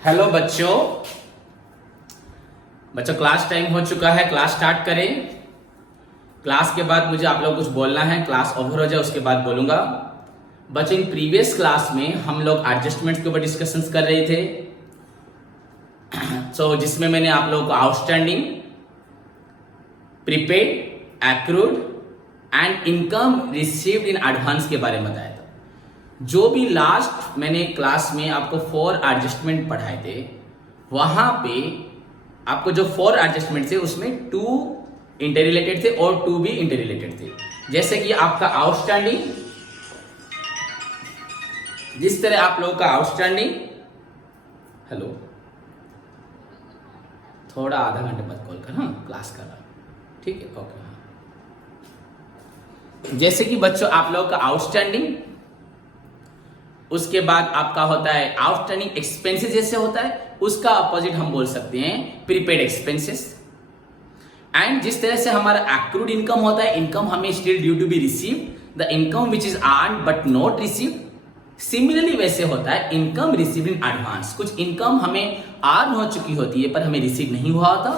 Hello बच्चों बच्चों class time हो चुका है। क्लास स्टार्ट करें। क्लास के बाद मुझे आप लोग कुछ बोलना है। क्लास ओवर हो जाए उसके बाद बोलूंगा। बच्चों इन प्रीवियस क्लास में हम लोग एडजस्टमेंट्स के ऊपर डिस्कशंस कर रहे थे। जिसमें मैंने आप लोगों को outstanding, prepaid, accrued and income received in advance के बारे में बताया था। जो भी लास्ट मैंने क्लास में आपको 4 एडजस्टमेंट पढ़ाए थे, वहां पे आपको जो 4 एडजस्टमेंट थे उसमें 2 इंटर रिलेटेड थे और 2 भी इंटर रिलेटेड थे। जैसे कि आपका आउटस्टैंडिंग, जिस तरह आप लोगों का आउटस्टैंडिंग, हेलो, थोड़ा आधा घंटे बाद कॉल कर, हाँ क्लास कर रहा हूं, ठीक है, ओके। हाँ, जैसे कि बच्चों आप लोगों का आउटस्टैंडिंग, उसके बाद आपका होता है आउटस्टैंडिंग एक्सपेंसेस। जैसे होता है उसका अपोजिट हम बोल सकते हैं प्रीपेड एक्सपेंसेस। एंड जिस तरह से हमारा एक्रूड इनकम होता है, इनकम हमें still due to be received, the income which is earned but not received. Similarly वैसे होता है इनकम रिसीव्ड इन एडवांस। कुछ इनकम हमें अर्न हो चुकी होती है पर हमें रिसीव नहीं हुआ होता।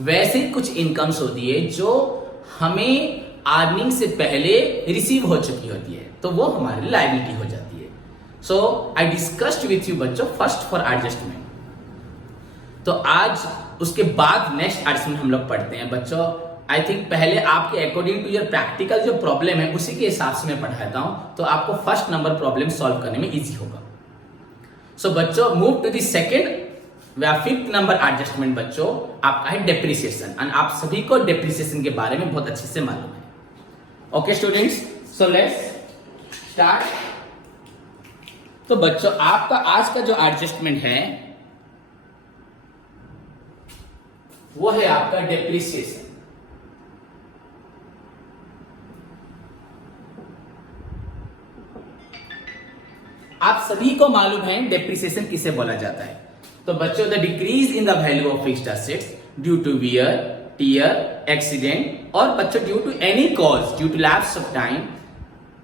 वैसे कुछ इनकम्स होती है जो हमें अर्निंग से पहले रिसीव हो चुकी होती है, तो वो हमारी लायबिलिटी हो जाती है। सो आई डिस्कस्ड विथ यू बच्चों फर्स्ट फॉर एडजस्टमेंट। तो आज उसके बाद नेक्स्ट एडजस्टमेंट हम लोग पढ़ते हैं बच्चों। आई थिंक पहले आपके अकॉर्डिंग टू योर प्रैक्टिकल जो प्रॉब्लम है उसी के हिसाब से मैं पढ़ाता हूं, तो आपको फर्स्ट नंबर प्रॉब्लम सॉल्व करने में इजी होगा। सो बच्चों मूव टू द सेकंड या 5th नंबर एडजस्टमेंट बच्चों आपका है डेप्रिसिएशन। एंड आप सभी को डेप्रिसिएशन के बारे में बहुत अच्छे से मालूम है। Okay students, so let's start. तो बच्चों आपका आज का जो एडजस्टमेंट है वो है आपका डेप्रिसिएशन। आप सभी को मालूम है डेप्रिसिएशन किसे बोला जाता है। तो बच्चों the decrease in the value of fixed assets due to wear, tear, accident और बच्चों due to any cause, due to lapse of time,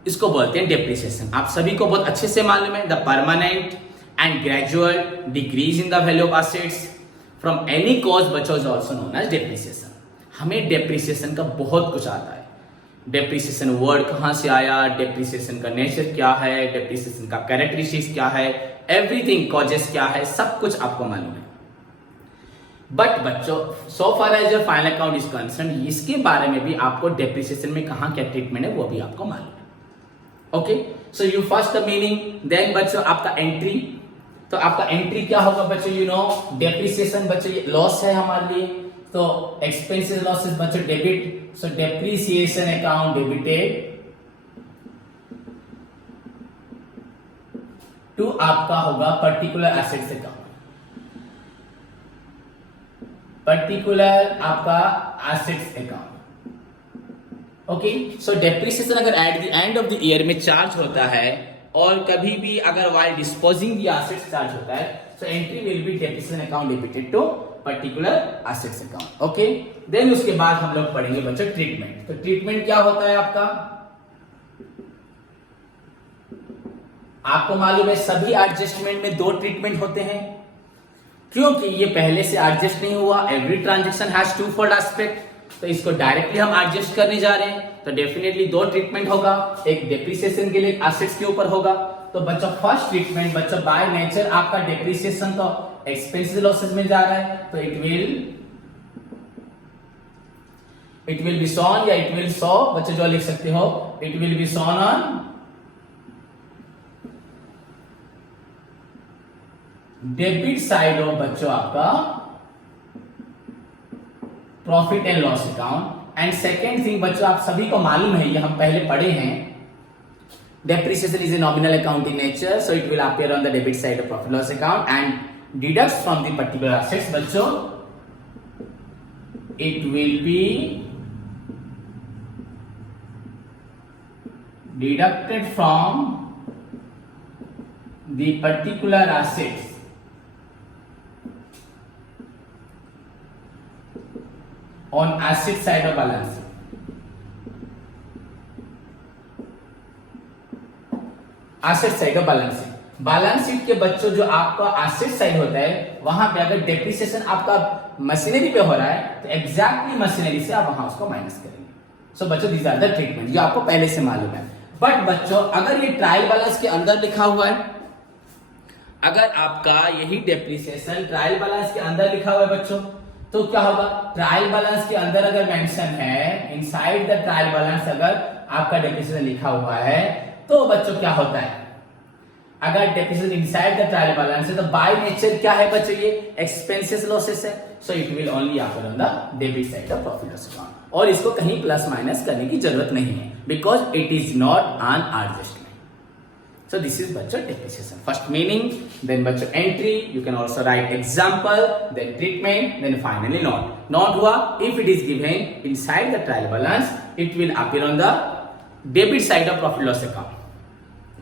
इसको बोलते हैं डेप्रिसिएशन। आप सभी को बहुत अच्छे से मालूम है the permanent and gradual decrease in the value of assets from any cause बच्चों is also known as depreciation. हमें डेप्रिसिएशन का बहुत कुछ आता है। डेप्रिसिएशन वर्ड कहां से आया, डेप्रिसिएशन का नेचर क्या है, डेप्रिसिएशन का कैरेक्टरिस्टिक्स क्या है, एवरीथिंग कॉजेस क्या है, सब कुछ आपको मालूम है। बट बच्चों so far as your final account is concern, इसके बारे में भी आपको डेप्रिसिएशन में कहां क्या ट्रीटमेंट है वो भी आपको मालूम है। Okay, so you first the meaning, then बच्चों आपका एंट्री। तो आपका एंट्री क्या होगा बच्चों, यू नो डेप्रिसिएशन बच्चों ये लॉस है हमारे लिए, तो एक्सपेंसेस लॉसेस बच्चों debit. So depreciation account debited to आपका होगा पर्टिकुलर एसेट्स अकाउंट। पर्टिकुलर आपका assets account. Okay, so depreciation अगर at the end of the year में चार्ज होता है और कभी भी अगर while disposing the assets charge होता है, so entry will be depreciation account debited to particular assets account. Okay, then उसके बाद हम लोग पढ़ेंगे बच्चों ट्रीटमेंट। तो ट्रीटमेंट क्या होता है आपका, आपको मालूम है सभी एडजस्टमेंट में 2 ट्रीटमेंट होते हैं, क्योंकि ये पहले से एडजस्ट नहीं हुआ। Every transaction has 2-fold aspect, तो इसको डायरेक्टली हम एडजस्ट करने जा रहे हैं, तो डेफिनेटली 2 ट्रीटमेंट होगा। एक डेप्रिसिएशन के लिए एसेट्स के ऊपर होगा। तो बच्चों फर्स्ट ट्रीटमेंट बच्चों बाय नेचर आपका डेप्रिसिएशन तो एक्सपेंसेस लॉसेस में जा रहा है, तो इट विल बी शोन या इट विल शो, बच्चों जो लिख सकते हो, it will be shown on debit side of बच्चों आपका profit and loss account. And second thing बच्चों आप सभी को मालूम है, ये हम पहले पढ़े हैं, depreciation is a nominal account in nature, so it will appear on the debit side of profit loss account and deducts from the particular assets बच्चों, it will be deducted from the particular assets on asset side of balance sheet। Asset side of balance sheet balance sheet के बच्चों जो आपका asset side होता है वहां पे अगर डेप्रिसिएशन आपका मशीनरी पे हो रहा है तो एग्जैक्टली मशीनरी से आप वहां उसको माइनस करेंगे। सो बच्चों दीज आर द ट्रीटमेंट, जो आपको पहले से मालूम है। बट बच्चों अगर ये ट्रायल बैलेंस के अंदर लिखा हुआ है, अगर आपका यही डेप्रिसिएशन ट्रायल बैलेंस के अंदर लिखा हुआ है बच्चों, तो क्या होगा, ट्रायल बैलेंस के अंदर अगर मेंशन है, इनसाइड द ट्रायल बैलेंस अगर आपका डेप्रिसिएशन लिखा हुआ है, तो बच्चों क्या होता है, अगर depreciation inside the trial balance है तो बाय नेचर क्या है बच्चों, ये एक्सपेंसेस लॉसेस है। So it will only occur on the debit side of profit loss account, और इसको कहीं प्लस माइनस करने की जरूरत नहीं है, because it is not an adjustment. So this is बच्चों depreciation. First meaning, then बच्चों entry. You can also write example, then treatment, then finally note. Note हुआ, if it is given inside the trial balance, it will appear on the debit side of profit loss account.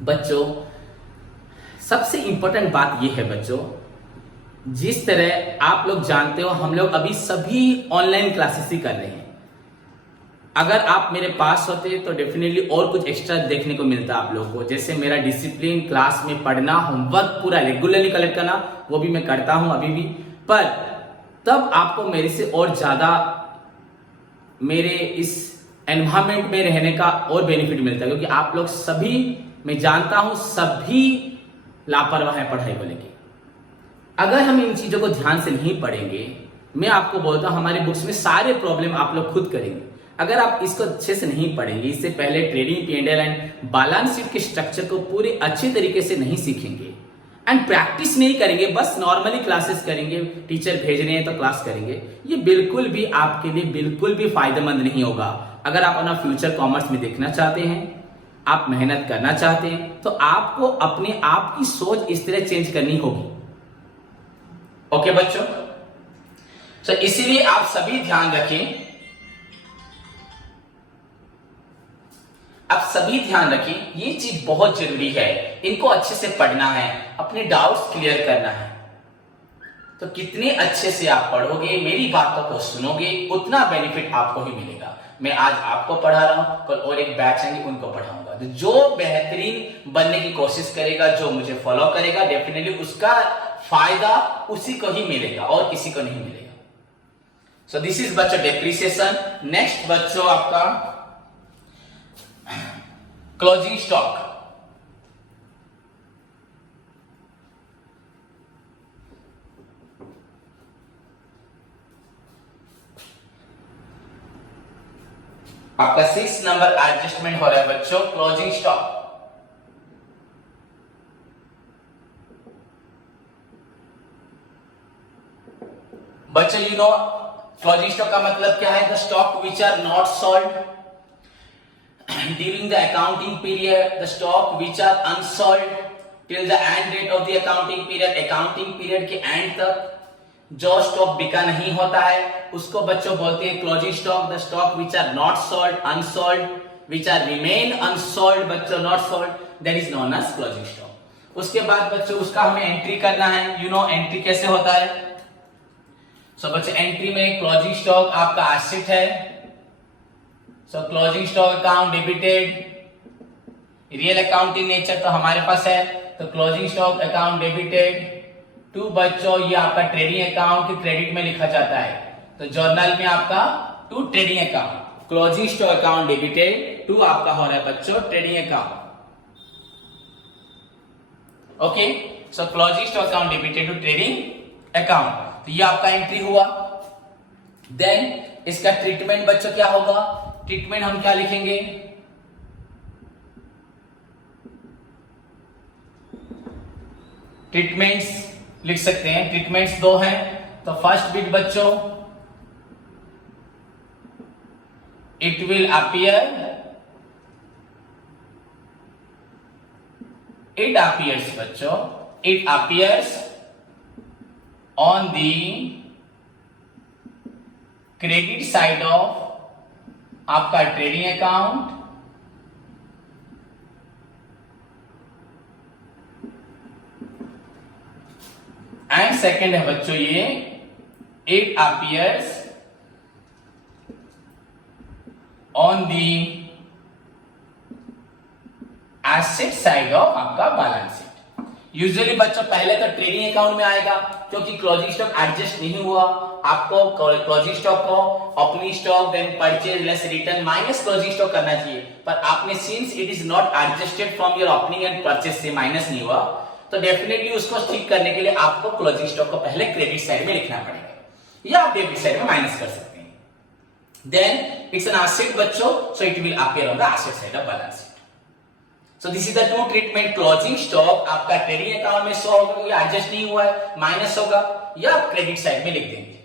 बच्चों सबसे important बात यह है बच्चों, जिस तरह आप लोग जानते हो हम लोग अभी सभी ऑनलाइन क्लासेस ही कर रहे हैं। अगर आप मेरे पास होते तो डेफिनेटली और कुछ एक्स्ट्रा देखने को मिलता आप लोगों को, जैसे मेरा डिसिप्लिन, क्लास में पढ़ना, होमवर्क पूरा रेगुलरली कलेक्ट करना, वो भी मैं करता हूं अभी भी, पर तब आपको मेरे से और ज्यादा मेरे इस एनवायरमेंट में रहने का और बेनिफिट मिलता है, क्योंकि आप लोग सभी, मैं जानता हूं सभी लापरवाह है पढ़ाई को लेके। अगर हम इन चीजों को ध्यान से नहीं पढ़ेंगे, मैं आपको बोलता हूं हमारे बुक्स में सारे प्रॉब्लम आप लोग खुद करेंगे। अगर आप इसको अच्छे से नहीं पढ़ेंगे, इससे पहले trading P&L and balance sheet के स्ट्रक्चर को पूरे अच्छे तरीके से नहीं सीखेंगे एंड प्रैक्टिस नहीं करेंगे, बस नॉर्मली क्लासेस करेंगे, टीचर भेज रहे हैं तो क्लास करेंगे, ये बिल्कुल भी आपके लिए बिल्कुल भी फायदेमंद नहीं होगा। अगर आप अपना फ्यूचर कॉमर्स में देखना चाहते हैं, आप मेहनत करना चाहते हैं, तो आपको अपने आप की सोच इस तरह चेंज करनी होगी। ओके बच्चों, तो इसीलिए आप सभी ध्यान रखें, आप सभी ध्यान रखें, ये चीज बहुत जरूरी है, इनको अच्छे से पढ़ना है, अपने डाउट्स क्लियर करना है। तो कितने अच्छे से आप पढ़ोगे, मेरी बातों को सुनोगे, उतना बेनिफिट आपको ही मिलेगा। मैं आज आपको पढ़ा रहा हूं, कल और एक बैच आएंगे उनको पढ़ाऊंगा। तो जो बेहतरीन बनने की कोशिश करेगा, जो मुझे फॉलो करेगा, डेफिनेटली उसका फायदा उसी को ही मिलेगा और किसी को नहीं मिलेगा। सो दिस इज बच्चों डेप्रिसिएशन। नेक्स्ट बच्चों आपका क्लोजिंग स्टॉक। आपका 6 नंबर एडजस्टमेंट हो रहा है बच्चों, क्लोजिंग स्टॉक। बच्चों यू नो क्लोजिंग स्टॉक का मतलब क्या है, the stock which are not sold during the accounting period, the stock which are unsold till the end date of the accounting period के end तक जो स्टॉक बिका नहीं होता है उसको बच्चों बोलते हैं closing stock. The stock which are not sold, unsold, which are remain unsold बच्चों, not sold, that is known as closing stock। उसके बाद बच्चों उसका हमें एंट्री करना है। यू नो एंट्री कैसे होता है। सो बच्चों एंट्री में क्लोजिंग स्टॉक आपका एसेट है, so closing stock account debited, real account in nature तो हमारे पास है, तो closing stock account debited to बच्चों ये आपका ट्रेडिंग अकाउंट के क्रेडिट में लिखा जाता है, तो जर्नल में आपका to trading account, closing stock account debited to आपका हो रहा है बच्चों trading account. Okay, so closing stock account debited to trading account, तो ये आपका एंट्री हुआ। देन इसका ट्रीटमेंट बच्चों क्या होगा, ट्रीटमेंट हम क्या लिखेंगे, ट्रीटमेंट्स लिख सकते हैं, ट्रीटमेंट्स दो हैं। तो फर्स्ट बिट बच्चों it will appear, it appears बच्चों, it appears on the credit side of आपका ट्रेडिंग अकाउंट एंड सेकेंड है बच्चों ये it appears on the asset side of आपका बैलेंस शीट। यूजुअली बच्चों पहले तो ट्रेडिंग अकाउंट में आएगा, क्योंकि क्लोजिंग स्टॉक एडजस्ट नहीं हुआ, आपको क्लोजिंग स्टॉक को opening stock then purchase less return minus closing stock करना चाहिए, पर आपने since it is not adjusted from your opening and purchase से माइनस नहीं हुआ, तो डेफिनेटली उसको ठीक करने के लिए आपको क्लोजिंग स्टॉक को पहले क्रेडिट साइड में लिखना पड़ेगा या आप डेबिट साइड में माइनस कर सकते हैं। देन इट्स एन एसेट बच्चों, so it will appear on the asset side of balance sheet. So this is the two treatment, closing stock आपका ट्रेडिंग अकाउंट में 100 होगा, ये एडजस्ट नहीं हुआ है माइनस होगा, या आप क्रेडिट साइड में लिख देंगे।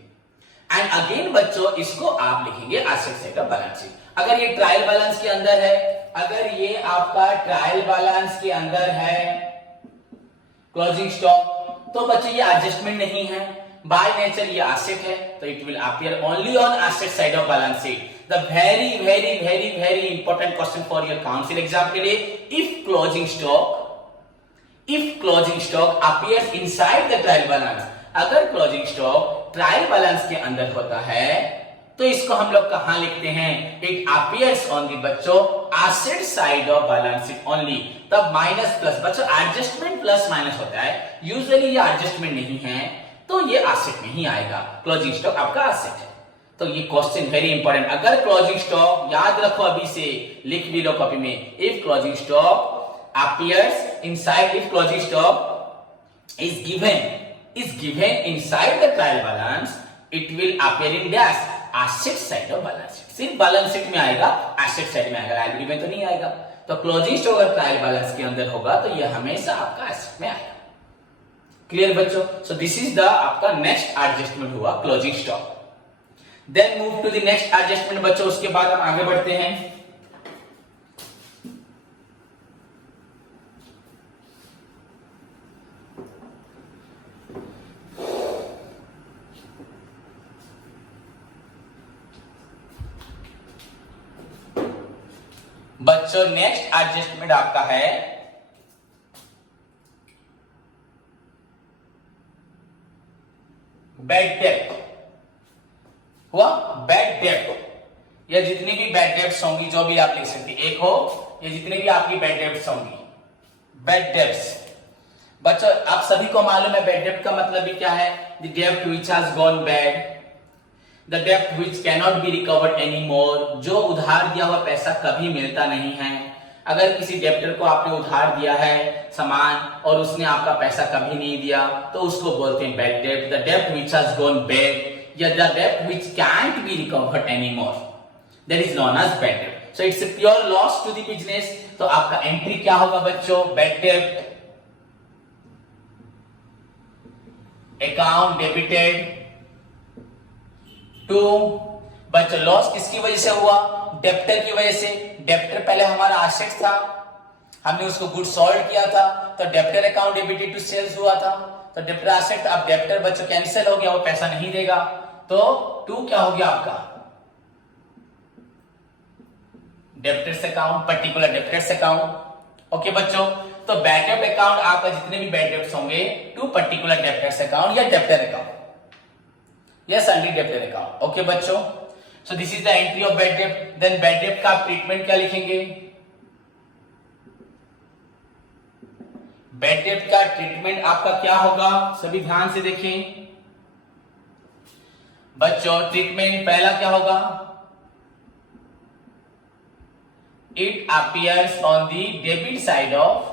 एंड अगेन बच्चों इसको आप लिखेंगे asset side of balance sheet. अगर ये ट्रायल बैलेंस के अंदर है, अगर ये आपका ट्रायल बैलेंस के अंदर है क्लोजिंग स्टॉक, तो बच्चों ये एडजस्टमेंट नहीं है, बाय नेचर ये एसेट है, तो it will appear only on asset side of balance sheet. The very important question for your council exam के लिए, if closing stock appears inside the trial balance, अगर closing stock trial balance के अंदर होता है तो इसको हम लोग कहां लिखते हैं? It appears on the बच्चों asset side of balance sheet only। तब माइनस प्लस बच्चों एडजस्टमेंट प्लस माइनस होता है, यूजुअली ये एडजस्टमेंट नहीं है तो ये एसेट में ही आएगा, क्लोजिंग स्टॉक आपका एसेट है। तो ये क्वेश्चन वेरी इंपॉर्टेंट, अगर क्लोजिंग स्टॉक याद रखो, अभी से लिख भी लो कॉपी में, if closing stock appears inside, if closing stock is given inside the trial balance, it will appear in dash asset side of balance sheet. सिर्फ बैलेंस शीट में आएगा, एसेट साइड में आएगा, लायबिलिटी में तो नहीं आएगा। तो क्लोजिंग स्टॉक अगर ट्रायल बैलेंस के अंदर होगा तो ये हमेशा आपका एसेट में आएगा। क्लियर बच्चों? सो दिस इज द आपका नेक्स्ट एडजस्टमेंट हुआ closing stock. Then move to the next adjustment बच्चों, उसके बाद हम आगे बढ़ते हैं। बच्चों नेक्स्ट एडजस्टमेंट आपका है बैड डेब्ट। हुआ बैड डेब्ट, या जितनी भी बैड डेब्ट्स होंगी, जो भी आप लिख सकते हैं, एक हो ये जितनी भी आपकी बैड डेब्ट्स होंगी, बैड डेब्ट्स। बच्चों आप सभी को मालूम है बैड डेब्ट का मतलब भी क्या है? द डेब्ट which has gone bad, the डेब्ट which can not be recovered anymore, जो उधार दिया हुआ पैसा कभी मिलता नहीं है। अगर किसी डेब्टर को आपने उधार दिया है सामान और उसने आपका पैसा कभी नहीं दिया तो उसको बोलते हैं बैड डेब्ट। द डेब्ट व्हिच हैज गॉन बैड या the debt which can't be recovered anymore, that is known as bad debt. So it's a pure loss to the business। तो आपका एंट्री क्या होगा बच्चों? बैड डेब्ट अकाउंट डेबिटेड टू, बच्चों loss किसकी वजह से हुआ? डेब्टर की वजह से। डेब्टर पहले हमारा एसेट था, हमने उसको गुड सोल्ड किया था, तो debtor account debited to sales हुआ था, तो डेब्टर एसेट, अब डेब्टर बच्चों कैंसिल हो गया, वो पैसा नहीं देगा, तो टू क्या हो गया आपका? Debtors account, particular debtors account. Okay बच्चों, तो बैड डेब्ट अकाउंट आपका जितने भी बैड डेब्ट्स होंगे टू पर्टिकुलर डेब्टर्स अकाउंट या डेब्टर अकाउंट या सैलरी डेब्टर अकाउंट। ओके बच्चों, so this is the entry of bad डेब्ट। देन बैड डेब्ट का आप ट्रीटमेंट क्या लिखेंगे? बैड डेब्ट का ट्रीटमेंट आपका क्या होगा? सभी ध्यान से देखें बच्चों, ट्रीटमेंट पहला क्या होगा? It appears on the debit side of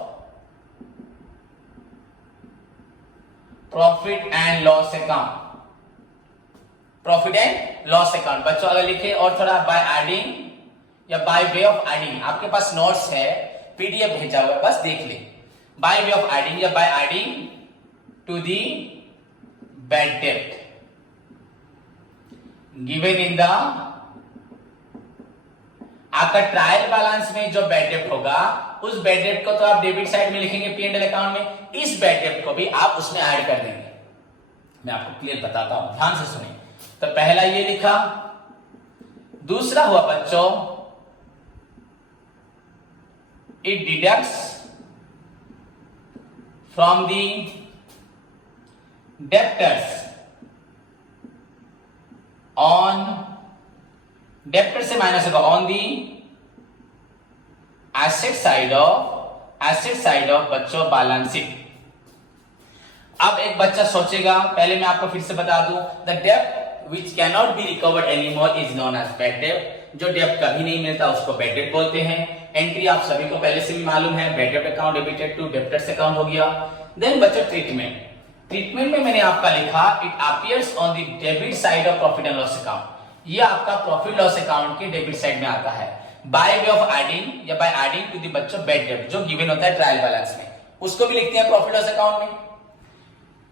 profit and loss account, profit and loss account. बच्चों अगर लिखे और थोड़ा बाय एडिंग या बाय वे ऑफ एडिंग, आपके पास नोट्स है, पीडीएफ भेजा हुआ है, बस देख ले। by way of adding या by adding to the bad debt given in the, आपका ट्रायल बैलेंस में जो बैड डेब्ट होगा उस बैड डेब्ट को तो आप डेबिट साइड में लिखेंगे पी एंड एल अकाउंट में, इस बैड डेब्ट को भी आप उसमें ऐड कर देंगे। मैं आपको क्लियर बताता हूं, ध्यान से सुनिए। तो पहला ये लिखा, दूसरा हुआ बच्चों it deducts from the debtors on, debtor से माइनस होगा on the asset side of बच्चों बैलेंस शीट। अब एक बच्चा सोचेगा, पहले मैं आपको फिर से बता दूं, द डेब्ट which can not be recovered anymore is known as bad डेब्ट। जो डेब्ट कभी नहीं मिलता उसको बैड डेब्ट बोलते हैं। एंट्री आप सभी को पहले से भी मालूम है, बैड डेब्ट account debited to debtors account हो गया। देन बच्चों ट्रीटमेंट, ट्रीटमेंट में मैंने आपका लिखा it appears on the debit side of profit and loss account. ये आपका प्रॉफिट लॉस अकाउंट के डेबिट साइड में आता है बाय वे ऑफ एडिंग या बाय एडिंग टू द बच्चों बैड डेब्ट जो गिवन होता है ट्रायल बैलेंस में, उसको भी लिखते हैं प्रॉफिट लॉस अकाउंट में,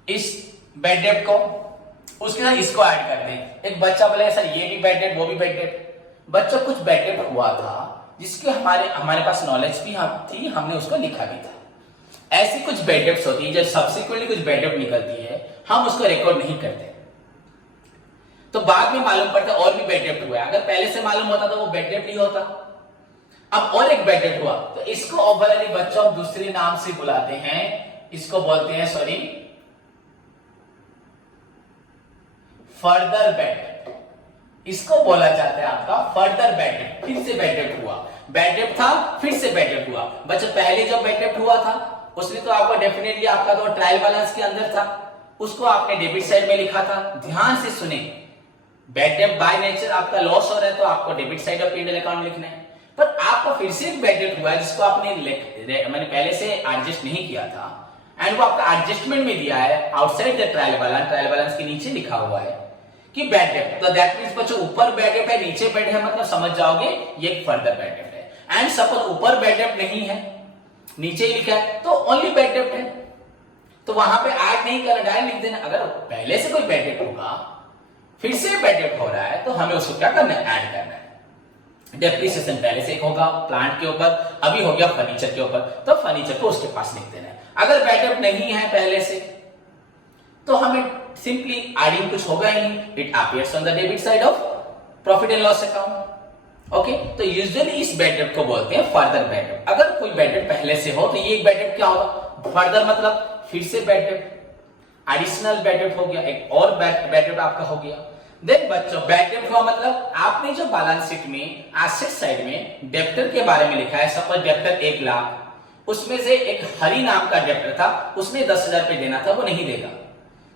इस बैड डेब्ट को उसके साथ इसको ऐड करते हैं। एक बच्चा बोले सर ये भी बैड डेब्ट वो भी बैड डेब्ट। बच्चों कुछ बैड डेब्ट हुआ था जिसके हमारे पास नॉलेज भी थी, हमने उसको लिखा भी था। ऐसी कुछ बैड डेब्ट्स होती है, जब सब्सिक्वेंटली कुछ बैड डेब्ट निकलती है हम उसको रिकॉर्ड नहीं करते, तो बाद में मालूम पड़ता और भी बैड डेब्ट हुआ है। अगर पहले से मालूम होता तो वो बैड डेब्ट नहीं होता। अब और एक बैड डेब्ट हुआ तो इसको ओवरऑली बच्चों दूसरे नाम से बुलाते हैं, इसको बोलते हैं फर्दर बैड डेब्ट। इसको बोला जाता है आपका फर्दर बैड डेब्ट। फिर से बैड डेब्ट हुआ, बैड डेब्ट था फिर से बैड डेब्ट हुआ। बच्चों पहले जब बैड डेब्ट हुआ था उसने तो आपको डेफिनेटली आपका तो ट्रायल बैलेंस के अंदर था, उसको आपने डेबिट साइड में लिखा था। ध्यान से सुने, बैड डेब्ट बाय नेचर आपका लॉस हो रहा है तो आपको debit side of P&L account लिखना है। पर आपको फिर से एक बैड डेब्ट हुआ है जिसको आपने मैंने पहले से एडजस्ट नहीं किया था एंड वो आपका एडजस्टमेंट में दिया है आउटसाइड द ट्रायल बैलेंस के नीचे लिखा हुआ है कि बैड डेब्ट। तो दैट मींस बच्चों ऊपर बैड डेब्ट है नीचे बैड है, मतलब समझ जाओगे ये एक फर्दर बैड डेब्ट है। एंड सपोज ऊपर बैड डेब्ट नहीं है नीचे ही लिखा है तो ओनली बैड डेब्ट है, तो वहां पे ऐड नहीं करना, डायरेक्ट लिख देना। अगर पहले से कोई बैड डेब्ट होगा फिर से बैड डेब्ट हो रहा है तो हमें उसको क्या करना है, ऐड करना है। डेप्रिसिएशन पहले से एक होगा प्लांट के ऊपर, अभी हो गया फर्नीचर के ऊपर, तो फर्नीचर को उसके पास लिख देना है। अगर बैड डेब्ट नहीं है पहले से तो हमें सिंपली एडिंग कुछ होगा ही नहीं, it appears on the debit side of profit and loss account. Okay, तो यूजुअली इस बैड डेब्ट को बोलते हैं फर्दर बैड डेब्ट। अगर कोई बैड डेब्ट पहले से हो तो ये एक बैड डेब्ट क्या होगा, फर्दर मतलब फिर से बैड डेब्ट, एडिशनल बैड डेब्ट हो गया, एक और बैड डेब्ट आपका हो गया। देन बच्चों बैड डेब्ट हुआ मतलब आपने जो बैलेंस शीट में एसेट साइड में डेब्टर के बारे में लिखा है, सपोज डेब्टर 1 लाख, उसमें से एक हरि नाम का डेब्टर था, उसने 10,000 रुपए देना था, वो नहीं देगा,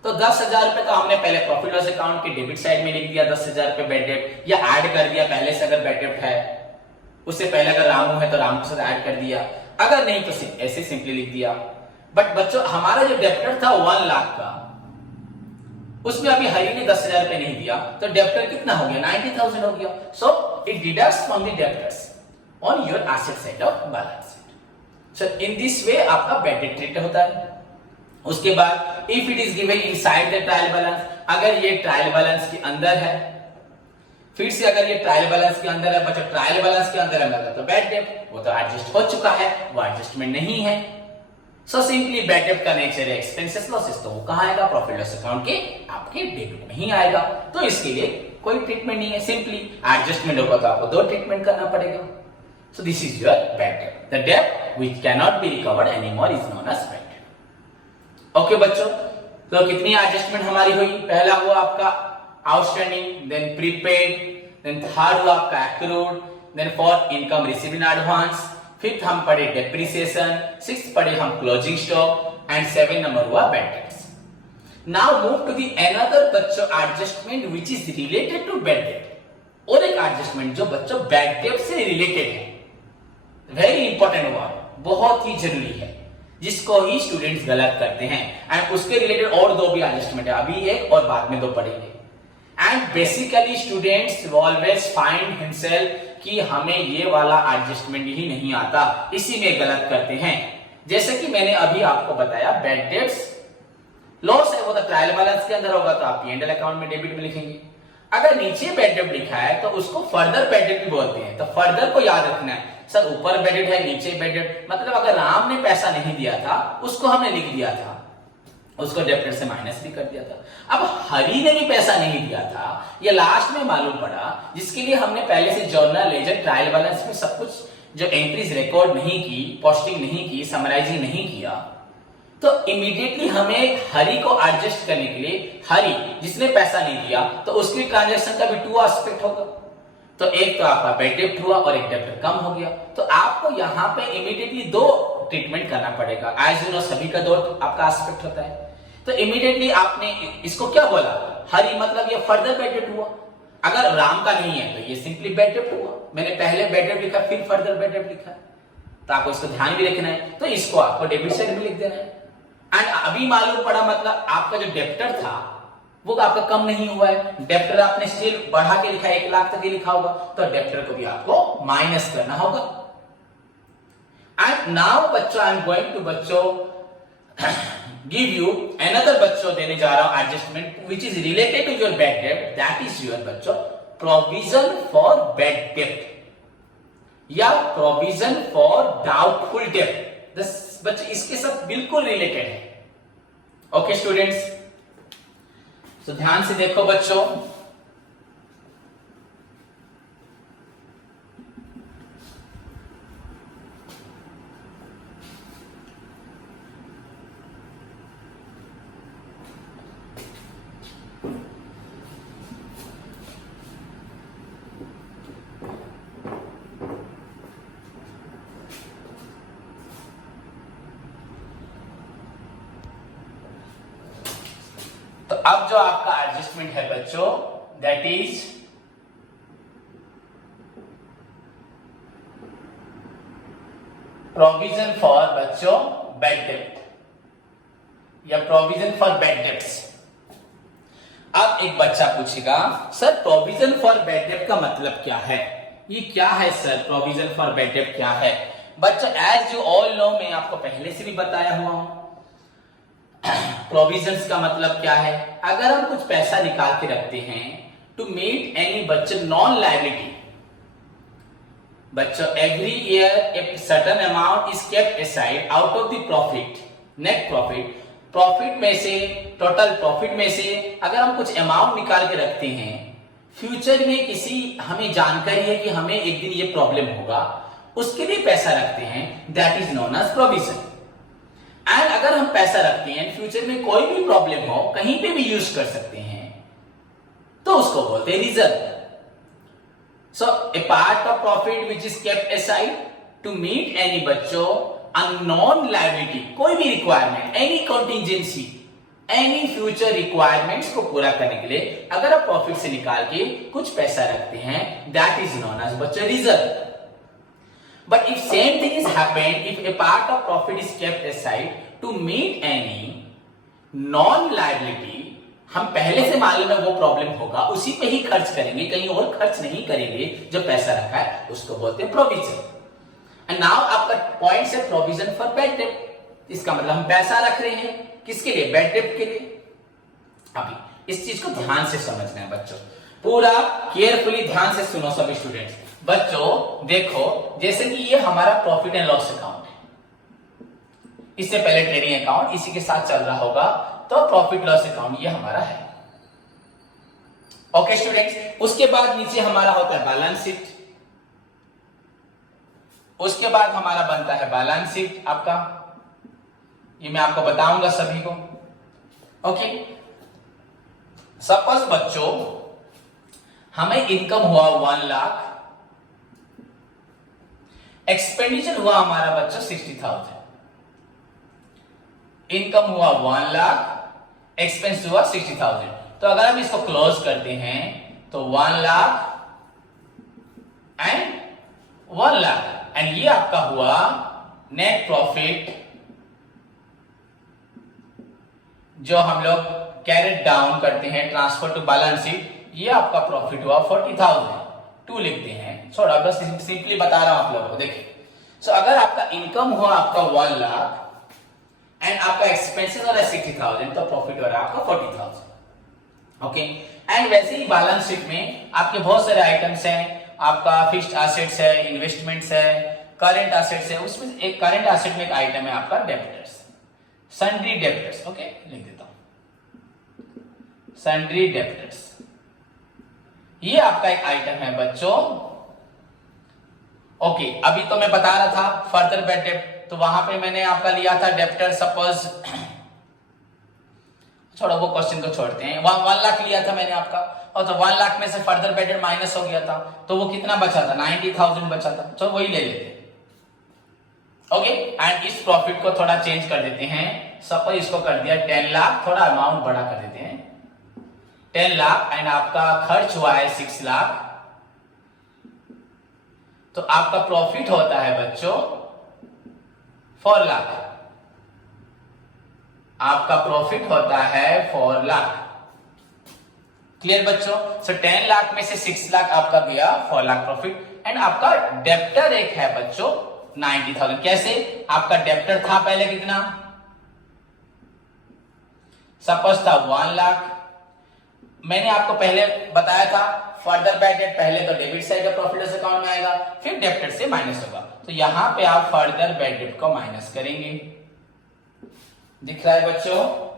तो 10,000 रुपए तो हमने पहले प्रॉफिट लॉस अकाउंट के डेबिट साइड में लिख दिया 10,000 रुपए बैड डेब्ट, या ऐड कर दिया पहले से। अगर बैड डेब्ट है उससे पहले अगर रामू है तो रामू के साथ ऐड कर दिया, अगर नहीं तो ऐसे सिंपली लिख दिया। बट बच्चों हमारा जो डेब्टर था 1 लाख का, उसमें अभी हरि ने 10,000 रुपए नहीं दिया, तो डेब्टर कितना हो गया, 90,000 हो गया। So it deducts from the debtors on your asset side of balance sheet. So in this way आपका बैड डेब्ट ट्रीट होता है। उसके बाद if it is given inside the trial balance, अगर ये ट्रायल बैलेंस के अंदर है, फिर से अगर ये ट्रायल बैलेंस के अंदर है, बच्चा ट्रायल बैलेंस के अंदर है तो बैड डेब्ट, वो तो एडजस्ट हो चुका है, वो एडजस्टमेंट नहीं है। सो सिंपली बैड डेब्ट का नेचर है एक्सपेंसेस लॉसेस, तो वो कहां आएगा, प्रॉफिट लॉस अकाउंट के आपके डेबिट में ही आएगा, तो इसके लिए कोई ट्रीटमेंट नहीं है। सिंपली एडजस्टमेंट होगा तो आपको 2 ट्रीटमेंट करना पड़ेगा। सो दिस इज योर बैड डेब्ट। द डेब्ट which can not be recovered anymore is known as bad डेब्ट। ओके बच्चों, तो कितनी एडजस्टमेंट हमारी हुई, पहला हुआ आपका outstanding, then prepaid, then third हुआ आपका accrued, then for income received in advance, fifth हम पढ़े डेप्रिसिएशन, सिक्स्थ पढ़े हम क्लोजिंग स्टॉक एंड 7 नंबर हुआ bad debts. Now move to the another बच्चों adjustment which is related to bad डेब्ट। और एक एडजस्टमेंट जो बच्चों बैड डेब्ट से रिलेटेड है, वेरी इंपॉर्टेंट वर्ड, बहुत ही जरूरी है, जिसको ही स्टूडेंट्स गलत करते हैं। एंड उसके रिलेटेड और 2 भी एडजस्टमेंट है, अभी एक और बाद में 2 पढ़ेंगे। And basically students always find himself कि हमें ये वाला एडजस्टमेंट ही नहीं आता, इसी में गलत करते हैं। जैसे कि मैंने अभी आपको बताया बैड डेब्ट्स लॉस है वो तो ट्रायल बैलेंस के अंदर होगा, तो आप P&L अकाउंट में डेबिट में लिखेंगे। अगर नीचे बैड डेब्ट लिखा है तो उसको फर्दर बैड डेब्ट भी बोलते हैं, तो फर्दर को याद रखना है। सर ऊपर बैड डेब्ट है नीचे बैड डेब्ट, मतलब अगर राम ने पैसा नहीं दिया था उसको हमने लिख दिया था, उसको डेब्टर से माइनस भी कर दिया था। अब हरि ने भी पैसा नहीं दिया था, ये लास्ट में मालूम पड़ा, जिसके लिए हमने पहले से जर्नल लेजर ट्रायल बैलेंस में सब कुछ जो एंट्रीज रिकॉर्ड नहीं की, पोस्टिंग नहीं की, समराइजिंग नहीं किया, तो इमीडिएटली हमें हरि को एडजस्ट करने के लिए, हरि जिसने पैसा नहीं दिया तो उसकी ट्रांजैक्शन का भी 2 एस्पेक्ट होगा, तो एक तो आपका बैड डेब्ट हुआ और एक डेब्ट कम हो गया, तो आपको यहाँ पे इमीडिएटली 2 ट्रीटमेंट करना पड़ेगा। एज यू नो सभी का 2 आपका एस्पेक्ट होता है। तो इमीडिएटली आपने इसको क्या बोला, हरी मतलब ये फर्दर बैड डेब्ट हुआ। अगर राम का नहीं है तो ये सिंपली बैड डेब्ट हुआ। मैंने पहले बैड डेब्ट लिखा फिर फर्दर बैड डेब्ट लिखा, तो आपको इसको ध्यान भी रखना है। तो इसको आपको डेबिट साइड में लिख देना है। एंड अभी मालूम पड़ा मतलब आपका जो डेप्टर था वो आपका कम नहीं हुआ है। डेप्टर आपने स्टिल बढ़ा के लिखा है, 1 लाख तक ही लिखा होगा, तो डेप्टर को भी आपको माइनस करना होगा। एंड नाउ बच्चों आई एम गोइंग टू बच्चों गिव यू अनदर बच्चों देने जा रहा हूं adjustment which is related to your bad डेब्ट, दैट इज योर बच्चों प्रोविजन फॉर बैड डेब्ट या प्रोविजन फॉर डाउटफुल डेब्ट। बच्चे इसके साथ बिल्कुल रिलेटेड है। ओके स्टूडेंट्स, तो ध्यान से देखो बच्चों, तो अब जो आपका एडजस्टमेंट है बच्चों दैट इज प्रोविजन फॉर बच्चों बैड डेब्ट या प्रोविजन फॉर बैड डेब्ट्स। अब एक बच्चा पूछेगा सर प्रोविजन फॉर बैड डेब्ट का मतलब क्या है, ये क्या है सर, प्रोविजन फॉर बैड डेब्ट क्या है। बच्चों एज यू ऑल नो, मैं आपको पहले से भी बताया हुआ हूं प्रोविजंस का मतलब क्या है। अगर हम कुछ पैसा निकाल के रखते हैं टू मीट एनी बच्चों नॉन लायबिलिटी, बच्चों every year a certain amount is kept aside out of the profit, net profit, profit में से, टोटल प्रॉफिट में से अगर हम कुछ अमाउंट निकाल के रखते हैं, फ्यूचर में किसी हमें जानकारी है कि हमें एक दिन ये प्रॉब्लम होगा, उसके लिए पैसा रखते हैं, that is known as provision. And अगर हम पैसा रखते हैं फ्यूचर में कोई भी प्रॉब्लम हो कहीं पे भी यूज कर सकते हैं, तो उसको बोलते हैं reserve. So a part of profit which is kept aside to meet any बच्चों अननोन लायबिलिटी, कोई भी requirement, any contingency, any future requirements को पूरा करने के लिए अगर आप प्रॉफिट से निकाल के कुछ पैसा रखते हैं, दैट इज नोन एज बच्चों reserve. But if same thing is happened, if a part of profit is kept aside to meet any non-liability, हम पहले से मालूम है वो प्रॉब्लम होगा, उसी पे ही खर्च करेंगे, कहीं और खर्च नहीं करेंगे, जो पैसा रखा है उसको बोलते हैं प्रोविजन। एंड नाउ आपका पॉइंट है प्रोविजन फॉर बैड डेब्ट, इसका मतलब हम पैसा रख रहे हैं किसके लिए, बैड डेब्ट के लिए। अभी इस चीज को ध्यान से समझना है बच्चों, पूरा केयरफुली ध्यान से सुनो सभी स्टूडेंट्स। बच्चों देखो, जैसे कि ये हमारा प्रॉफिट एंड लॉस अकाउंट है, इससे पहले ट्रेडिंग अकाउंट इसी के साथ चल रहा होगा, तो प्रॉफिट लॉस अकाउंट ये हमारा है। ओके स्टूडेंट्स, उसके बाद नीचे हमारा होता है बैलेंस शीट, उसके बाद हमारा बनता है बैलेंस शीट आपका, ये मैं आपको बताऊंगा सभी को। ओके, सपोज बच्चों हमें इनकम हुआ 1 लाख, एक्सपेंडिचर हुआ हमारा बच्चों 60,000, इनकम हुआ 1 लाख, एक्सपेंस हुआ 60,000। तो अगर हम इसको क्लोज करते हैं तो 1 लाख एंड 1 लाख, एंड ये आपका हुआ नेट प्रॉफिट जो हम लोग कैरेट डाउन करते हैं ट्रांसफर टू बैलेंस शीट, ये आपका प्रॉफिट हुआ 40,000, 2 लिखते हैं, छोड़ा बस सिंपली बता रहा हूं आप लोगों को। देखिए, सो अगर आपका इनकम हुआ आपका 1 लाख एंड आपका एक्सपेंसेस हो रहा है 60,000, तो प्रॉफिट हो रहा है आपका 40,000। ओके, एंड वैसे ही बैलेंस शीट में आपके बहुत सारे आइटम्स हैं, आपका फिक्स्ड एसेट्स है, इन्वेस्टमेंट्स है, करंट एसेट्स है, उसमें एक करंट एसेट में एक आइटम है आपका डेब्टर्स, सन्ड्री डेब्टर्स। ओके, लिख देता हूं सन्ड्री डेब्टर्स, ये आपका एक आइटम है बच्चों। ओके, अभी तो मैं बता रहा था फर्दर बैड डेब्ट, तो वहां पे मैंने आपका लिया था डेब्टर, सपोज छोड़ो वो क्वेश्चन को छोड़ते हैं, 1 लाख लिया था मैंने आपका, और तो 1 लाख में से फर्दर बैड डेब्ट माइनस हो गया था, तो वो कितना बचा था, 90,000 बचा था, तो वही ले लेते हैं। ओके, एंड इस प्रॉफिट को थोड़ा चेंज कर देते हैं, सपोज इसको कर दिया 10 लाख, थोड़ा अमाउंट बड़ा कर देते हैं 10 लाख, एंड आपका खर्च हुआ है 6 लाख, तो आपका प्रॉफिट होता है बच्चों 4 लाख। आपका प्रॉफिट होता है 4 लाख। क्लियर बच्चों? सो 10 लाख में से 6 लाख आपका गया, 4 लाख प्रॉफिट, एंड आपका डेप्टर एक है बच्चों 90,000। कैसे? आपका डेप्टर था पहले कितना, सपोज था 1 लाख। मैंने आपको पहले बताया था फर्दर बैड डेट पहले तो डेबिट साइड का प्रॉफिट लॉस अकाउंट में आएगा, फिर डेप्टर से माइनस होगा। तो यहां पे आप फर्दर बैड डेट को माइनस करेंगे। दिख रहा है बच्चों?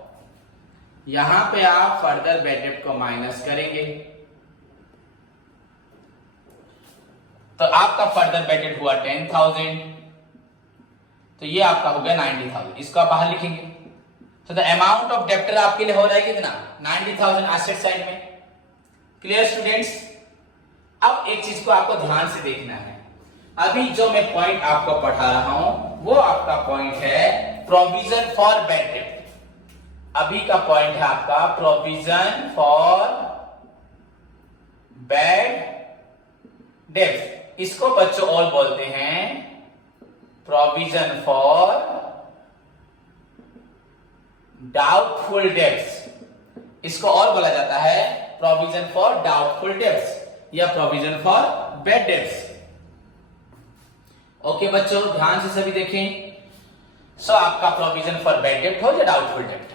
यहां पे आप फर्दर बैड डेट को माइनस करेंगे तो आपका फर्दर बैड डेट हुआ 10,000, तो ये आपका हो गया 90,000। इसको आप बाहर लिखेंगे। तो द अमाउंट ऑफ डेप्टर आपके लिए हो रहा है कितना, 90,000 एसेट साइड में। Clear students? अब एक चीज को आपको ध्यान से देखना है। अभी जो मैं पॉइंट आपको पढ़ा रहा हूं वो आपका पॉइंट है प्रोविजन फॉर बैड डेट। अभी का पॉइंट है आपका प्रोविजन फॉर बैड डेट। इसको बच्चों और बोलते हैं प्रोविजन फॉर डाउटफुल डेट्स। इसको और बोला जाता है प्रोविजन फॉर डाउटफुल डेट्स या provision for bad dates. Okay बच्चों, ध्यान से सभी देखें। सो आपका प्रोविजन फॉर बैड डेट हो या डाउटफुल डेट।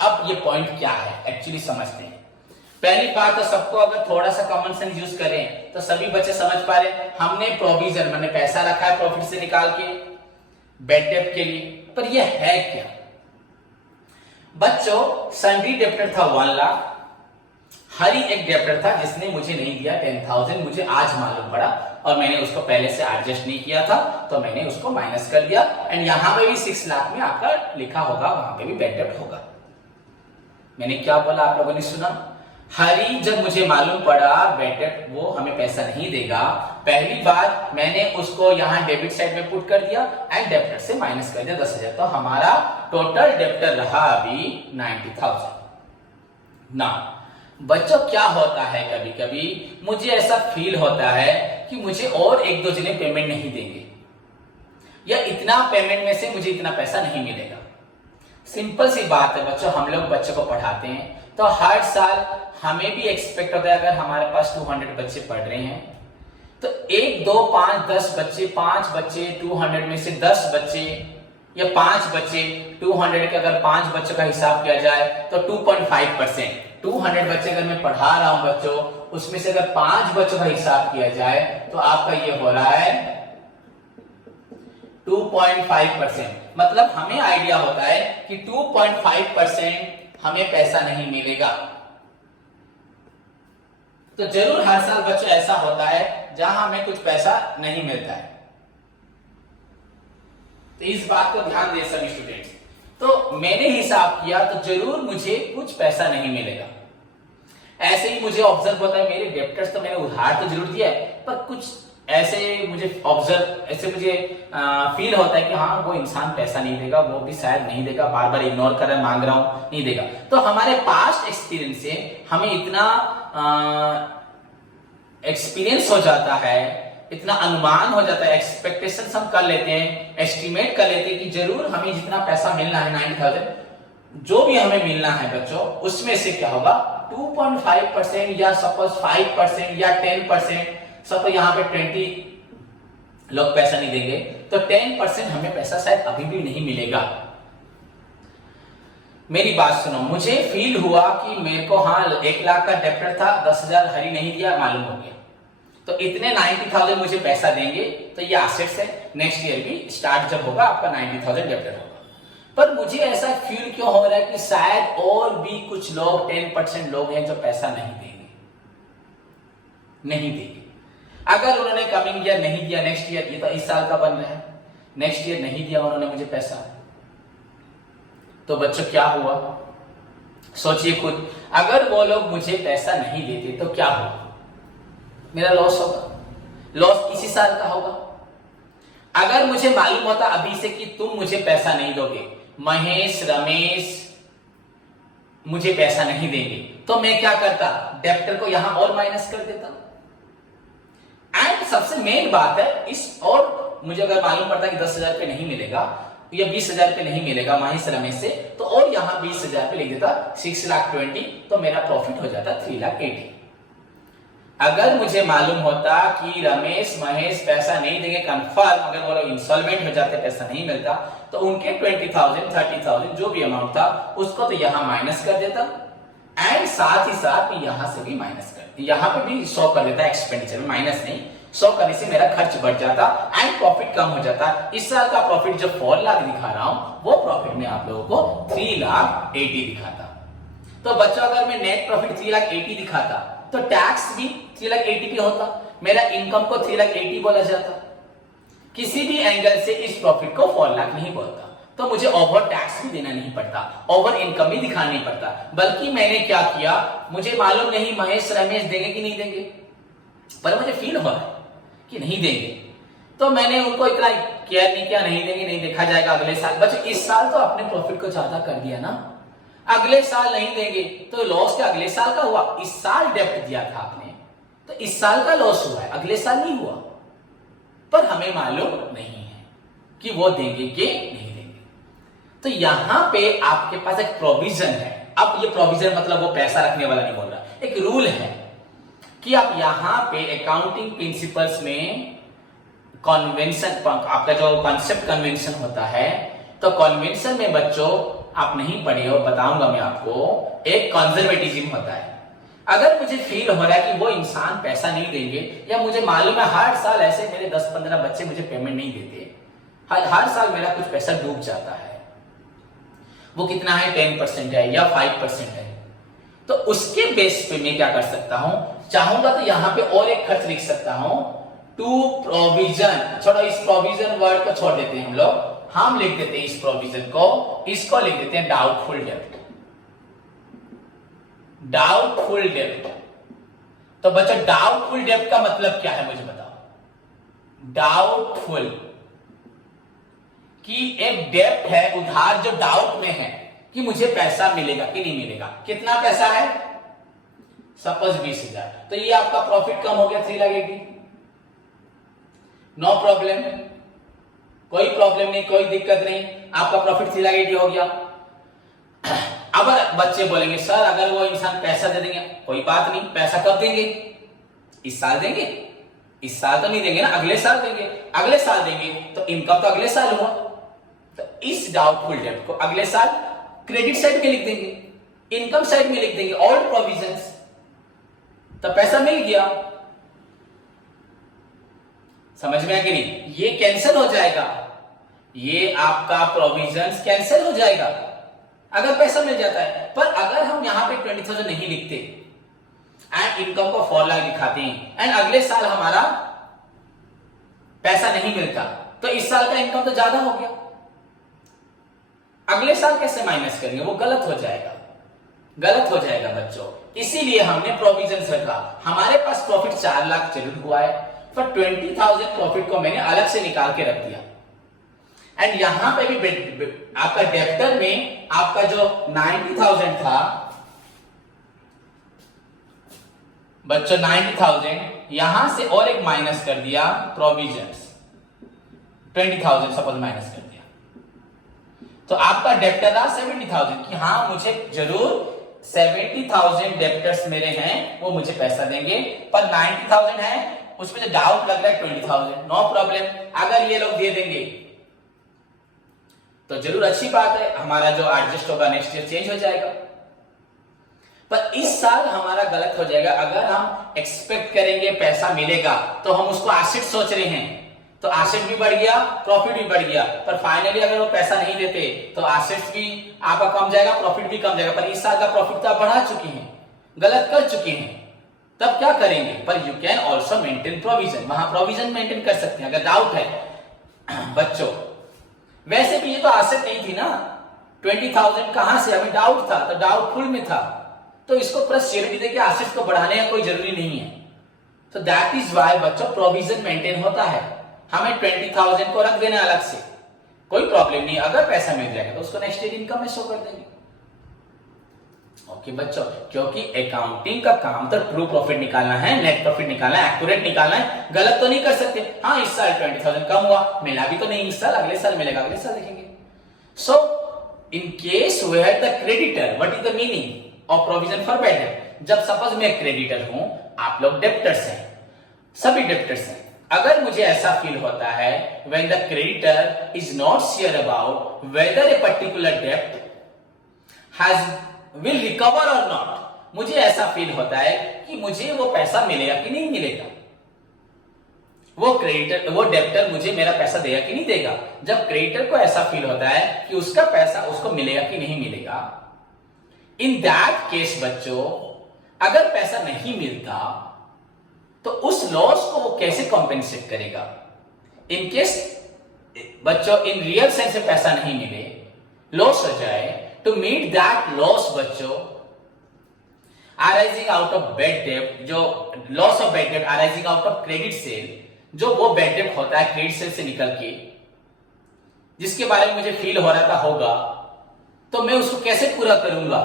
अब ये पॉइंट क्या है एक्चुअली समझते हैं। पहली बात तो सबको अगर थोड़ा सा कॉमन सेंस यूज करें तो सभी बच्चे समझ पा रहे। हमने प्रोविजन मैंने पैसा रखा है प्रॉफिट से निकाल के बैड डेट के लिए, पर ये है क्या बच्चों? सन्ड्री डेप्टर था 1 लाख, हरी एक डेप्टर था जिसने मुझे नहीं दिया 10,000, मुझे आज मालूम पड़ा और मैंने उसको पहले से एडजस्ट नहीं किया था तो मैंने उसको माइनस कर दिया। एंड यहां पे भी 6 लाख में आपका लिखा होगा, वहां पे भी बैड डेट होगा। मैंने क्या बोला आप लोगों ने सुना? हरी जब मुझे मालूम पड़ा बैड डेट वो हमें पैसा नहीं देगा, पहली बार मैंने उसको यहां डेबिट साइड में पुट कर दिया एंड डेप्टर से माइनस कर दिया 10,000। तो हमारा टोटल डेप्टर रहा अभी 90,000। ना बच्चों क्या होता है, कभी कभी मुझे ऐसा फील होता है कि मुझे और 1-2 जने पेमेंट नहीं देंगे या इतना पेमेंट में से मुझे इतना पैसा नहीं मिलेगा। सिंपल सी बात है बच्चों, हम लोग बच्चों को पढ़ाते हैं तो हर साल हमें भी एक्सपेक्ट होता है अगर हमारे पास 200 बच्चे पढ़ रहे हैं तो 1, 2, 5, 10 बच्चे, 5 बच्चे 200 में से 10 बच्चे या 5 बच्चे 200 के अगर 5 बच्चों का हिसाब किया जाए तो 2.5%। 200 बच्चे अगर मैं पढ़ा रहा हूं बच्चों, उसमें से अगर 5 बच्चों का हिसाब किया जाए तो आपका ये हो रहा है 2.5%। मतलब हमें आइडिया होता है कि 2.5% हमें पैसा नहीं मिलेगा। तो जरूर हर साल बच्चों ऐसा होता है जहां हमें कुछ पैसा नहीं मिलता है। तो इस बात को ध्यान दे सभी स्टूडेंट्स। तो मैंने हिसाब किया तो जरूर मुझे कुछ पैसा नहीं मिलेगा। ऐसे ही मुझे ऑब्जर्व होता है मेरे डेप्टर्स तो मैंने उधार तो जरूर दिया है पर कुछ ऐसे मुझे फील होता है कि हाँ वो इंसान पैसा नहीं देगा, वो भी शायद नहीं देगा, बार बार इग्नोर कर रहा है, मांग रहा हूं नहीं देगा। तो हमारे पास्ट एक्सपीरियंस से हमें इतना एक्सपीरियंस हो जाता है, इतना अनुमान हो जाता है, एक्सपेक्टेशंस हम कर लेते हैं, एस्टिमेट कर लेते हैं कि जरूर हमें जितना पैसा मिलना है 90,000 जो भी हमें मिलना है बच्चों, उसमें से क्या होगा 2.5% या सपोज 5% या 10%। सपोज यहाँ पे 20 लोग पैसा नहीं देंगे तो 10% हमें पैसा शायद अभी भी नहीं मिलेगा। मेरी बात सुनो, मुझे फील हुआ कि मेरे को हाँ 1 लाख का डेप्टर था, 10,000 हरी नहीं दिया, मालूम हो गया तो इतने 90,000 मुझे पैसा देंगे तो ये एसेट्स है, नेक्स्ट ईयर भी स्टार्ट जब होगा आपका 90,000 डेप्टर होगा। पर मुझे ऐसा फील क्यों हो रहा है कि शायद और भी कुछ लोग 10% लोग हैं जो पैसा नहीं देंगे। अगर उन्होंने कमिंग ईयर नहीं दिया, नेक्स्ट ईयर, ये तो इस साल का बन रहा है, नेक्स्ट ईयर नहीं दिया उन्होंने मुझे पैसा, तो बच्चों क्या हुआ सोचिए खुद। अगर वो लोग मुझे पैसा नहीं देते तो क्या होगा? मेरा लॉस होगा, लॉस इसी साल का होगा। अगर मुझे मालूम होता अभी से कि तुम मुझे पैसा नहीं दोगे, महेश रमेश मुझे पैसा नहीं देंगे, तो मैं क्या करता, डेप्टर को यहां और माइनस कर देता। एंड सबसे मेन बात है इस, और मुझे अगर मालूम पड़ता कि 10,000 रुपये नहीं मिलेगा या 20,000 रुपये नहीं मिलेगा महेश रमेश से, तो और यहां 20,000 रुपये लिख देता, 6,20,000, तो मेरा प्रॉफिट हो जाता 3,80,000। अगर मुझे मालूम होता कि रमेश महेश पैसा नहीं देंगे कंफर्म, अगर वो लोग इंसॉल्वेंट हो जाते, पैसा नहीं मिलता, तो उनके 20,000 30,000 जो भी अमाउंट था उसको तो यहां माइनस कर देता, एंड साथ ही साथ मैं यहां से भी माइनस कर देता, यहां पे भी 100 कर देता एक्सपेंडिचर में, माइनस नहीं 100 करने से मेरा खर्च बढ़ जाता एंड प्रॉफिट कम हो जाता। इस साल का प्रॉफिट जो 4 लाख दिखा रहा हूं वो प्रॉफिट में आप लोगों को 3,80,000 दिखाता। तो बच्चों अगर मैं नेट प्रॉफिट 3,80,000 दिखाता तो टैक्स भी 3,80,000 पे होता, मेरा इनकम को 3,80,000 बोला जाता। किसी भी एंगल से इस प्रॉफिट को 4 लाख नहीं बोलता, तो मुझे ओवर टैक्स भी देना नहीं पड़ता, ओवर इनकम भी दिखाना नहीं पड़ता। बल्कि मैंने क्या किया, मुझे मालूम नहीं महेश रमेश देंगे कि नहीं देंगे, पर मुझे फील हो रहा है कि नहीं देंगे, तो मैंने उनको इतना केयर नहीं किया, नहीं देंगे, नहीं देखा जाएगा अगले साल। बच्चों इस साल तो अपने प्रॉफिट को ज्यादा कर दिया ना, अगले साल नहीं देंगे तो लॉस क्या अगले साल का हुआ, इस साल डेप्ट दिया था आपने तो इस साल का लॉस हुआ है, अगले साल नहीं हुआ। पर हमें मालूम नहीं है कि वो देंगे कि नहीं देंगे। तो यहां पे आपके पास एक प्रोविजन है। अब ये प्रोविजन मतलब वो पैसा रखने वाला नहीं बोल रहा, एक रूल है कि आप यहां पे अकाउंटिंग प्रिंसिपल्स में कन्वेंशन, आपका जो कॉन्सेप्ट कन्वेंशन होता है, तो कन्वेंशन में बच्चों आप नहीं पढ़े हो, बताऊंगा मैं आपको, एक कंजर्वेटिज्म होता है। अगर मुझे फील हो रहा है कि वो इंसान पैसा नहीं देंगे, या मुझे मालूम है हर साल ऐसे मेरे 10-15 बच्चे मुझे पेमेंट नहीं देते, हर साल मेरा कुछ पैसा डूब जाता है, वो कितना है 10% है या 5% है, तो उसके बेस पे मैं क्या कर सकता हूं, चाहूंगा तो यहां पे और एक खर्च लिख सकता हूं, टू प्रोविजन। छोड़ो इस प्रोविजन वर्ड को छोड़ देते हैं हम लोग, हम लिख देते हैं इस प्रोविजन को, इसको लिख देते हैं डाउटफुल डेब्ट। डाउटफुल डेब्ट, तो बच्चों डाउटफुल डेब्ट का मतलब क्या है मुझे बताओ। डाउटफुल कि एक डेब्ट है, उधार जो डाउट में है कि मुझे पैसा मिलेगा कि नहीं मिलेगा। कितना पैसा है, सपोज 20,000, तो ये आपका प्रॉफिट कम हो गया 3,80,000, नो प्रॉब्लम, कोई प्रॉब्लम नहीं, कोई दिक्कत नहीं, आपका प्रॉफिट 3,80,000 हो गया। अब बच्चे बोलेंगे सर अगर वो इंसान पैसा दे देंगे, कोई बात नहीं, पैसा कब देंगे, इस साल देंगे, इस साल तो नहीं देंगे ना, अगले साल देंगे, अगले साल देंगे तो इनकम तो अगले साल हुआ, तो इस डाउटफुल डेब्ट को अगले साल क्रेडिट साइड में लिख देंगे, इनकम साइड में लिख देंगे, ऑल प्रोविजंस, तो पैसा मिल गया। समझ में आया कि नहीं, ये कैंसिल हो जाएगा, ये आपका प्रोविजंस कैंसिल हो जाएगा अगर पैसा मिल जाता है। पर अगर हम यहां पे 20,000 नहीं लिखते एंड इनकम को 4 लाख दिखाते हैं एंड अगले साल हमारा पैसा नहीं मिलता, तो इस साल का इनकम तो ज्यादा हो गया, अगले साल कैसे माइनस करेंगे, वो गलत हो जाएगा, गलत हो जाएगा बच्चों। इसीलिए हमने प्रोविजंस रखा। हमारे पास प्रॉफिट 4 लाख जरूर हुआ है, पर 20,000 प्रॉफिट को मैंने अलग से निकाल के रख दिया। एंड यहां पे भी आपका डेप्टर में आपका जो 90,000 था बच्चों, 90,000 यहां से और एक माइनस कर दिया, प्रोविजंस 20,000 सपोज माइनस कर दिया, तो आपका डेप्टर रहा 70,000 कि हाँ मुझे जरूर 70,000 डेप्टर्स मेरे हैं, वो मुझे पैसा देंगे, पर 90,000 है उसमें जो डाउट लग रहा है 20,000, नो प्रॉब्लम, अगर ये लोग दे देंगे तो जरूर अच्छी बात है, हमारा जो एडजस्ट होगा नेक्स्ट ईयर चेंज हो जाएगा। पर इस साल हमारा गलत हो जाएगा, अगर हम एक्सपेक्ट करेंगे पैसा मिलेगा तो हम उसको एसेट सोच रहे हैं, तो एसेट भी बढ़ गया, प्रॉफिट भी बढ़ गया, पर फाइनली अगर वो पैसा नहीं देते तो एसेट्स भी आपका कम जाएगा, प्रॉफिट भी कम जाएगा। पर इस साल का प्रॉफिट तो आप बढ़ा चुके हैं, गलत कर चुके हैं, तब क्या करेंगे, पर you can also maintain provision, वहां प्रोविजन मेंटेन कर सकते हैं अगर डाउट है बच्चों। वैसे भी ये तो एसेट नहीं थी ना, 20,000 कहां से, हमें डाउट था, तो डाउटफुल में था, तो इसको प्लस श्योरिटी देके एसेट्स को बढ़ाने का कोई जरूरी नहीं है। तो दैट इज वाई बच्चों प्रोविजन मेंटेन होता है, हमें 20,000 को रख देना अलग से, कोई प्रॉब्लम नहीं, अगर पैसा मिल जाएगा तो उसको नेक्स्ट ईयर इनकम में शो कर देंगे। ओके बच्चों, क्योंकि अकाउंटिंग का काम तो ट्रू प्रॉफिट निकालना है, नेट प्रॉफिट निकालना है, एक्यूरेट निकालना है, गलत तो नहीं कर सकते। हाँ इस साल 20,000 कम हुआ, मिला भी तो नहीं इस साल, अगले साल मिलेगा, अगले साल देखेंगे। So in case where the creditor, what is the meaning of provision for bad debt? जब सपोज मैं क्रेडिटर हूं, आप लोग डेप्टर्स हैं, सभी डेप्टर्स हैं, अगर मुझे ऐसा फील होता है when the creditor is not sure about whether a particular debt will recover or not, मुझे ऐसा फील होता है कि मुझे वो पैसा मिलेगा कि नहीं मिलेगा, वो क्रेडिटर, वो डेप्टर मुझे मेरा पैसा देगा कि नहीं देगा। जब क्रेडिटर को ऐसा फील होता है कि उसका पैसा उसको मिलेगा कि नहीं मिलेगा, इन दैट केस बच्चों, अगर पैसा नहीं मिलता तो उस लॉस को वो कैसे कॉम्पेंसेट करेगा? इन केस बच्चों इन रियल सेंस में पैसा नहीं मिले, लॉस हो जाए, टू मीट दैट लॉस बच्चों arising out of bad debt, जो loss of bad debt arising out of credit sale, जो वो बैड डेट होता है क्रेडिट सेल से निकल के, जिसके बारे में मुझे फील हो रहा था होगा, तो मैं उसको कैसे पूरा करूंगा?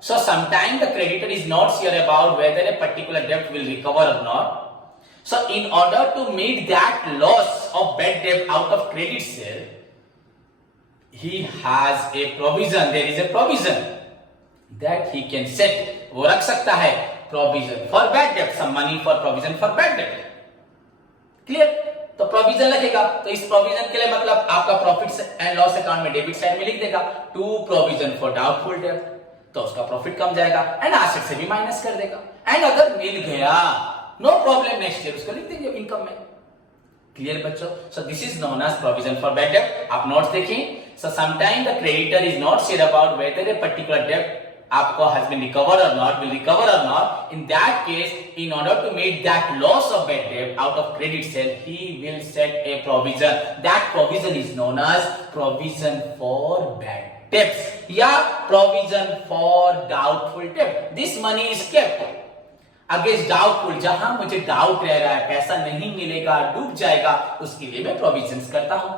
So sometimes the creditor is not sure about whether a particular debt will recover or not. So in order to meet that loss of bad debt out of credit sale, he has a provision. There is a provision that he can set. वो रख सकता है provision for bad debt, some money for provision for bad debt. Clear? तो provision रखेगा, तो इस provision के लिए मतलब आपका प्रॉफिट एंड लॉस अकाउंट में डेबिट साइड में लिख देगा to provision for doubtful debt, तो उसका प्रॉफिट कम जाएगा एंड एसेट से भी माइनस कर देगा। एंड अगर मिल गया नो प्रॉब्लम, नेक्स्ट ईयर उसको लिख देंगे इनकम में। क्लियर बच्चों? So this is known as provision for bad debt. आप नोट्स देखिए। So sometime the creditor is not sure about whether a particular debt आपको has been recovered or not, will recover or not. In that case, in order to meet that loss of bad debt out of credit sale, he will set a provision. That provision is known as provision for bad debts या provision for doubtful debt. This money is kept against doubtful, जहां मुझे doubt रह रहा है, पैसा नहीं मिलेगा, डूब जाएगा, उसके लिए मैं प्रोविजंस करता हूं।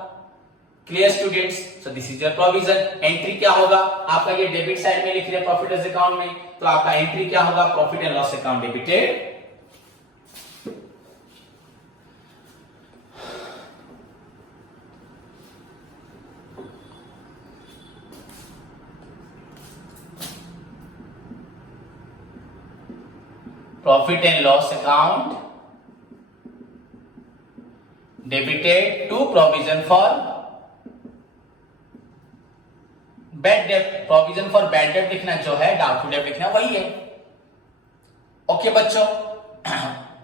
Clear students? So this is your provision. Entry क्या होगा आपका? ये डेबिट साइड में लिख रहे हैं प्रॉफिट लॉस अकाउंट में, तो आपका एंट्री क्या होगा? Profit and loss account debited profit and loss account debited to provision for bad debt. Provision for bad debt लिखना जो है, डाउटफुल डेट लिखना वही है। ओके बच्चों,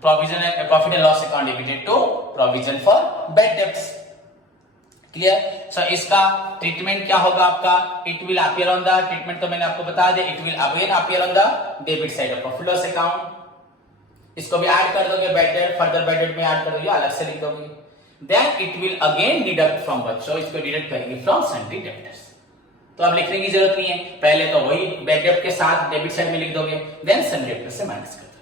provision and profit and loss account debited to provision for bad debts. Clear? So इसका treatment क्या होगा आपका? It will appear on the, treatment तो मैंने आपको बता दिया, it will again appear on the debit side of profit loss account. इसको भी ऐड कर दोगे, bad debt further bad debt में ऐड कर दोगे, अलग से लिख दोगे। Then it will again deduct from बच्चों, इसको डिडक्ट करेंगे फ्रॉम सन्ड्री डेब्टर्स। तो अब लिखने की जरूरत नहीं है, पहले तो वही बैड डेट के साथ डेबिट साइड में लिख दोगे, देन सन्ड्री डेब्टर्स से माइनस कर दोगे।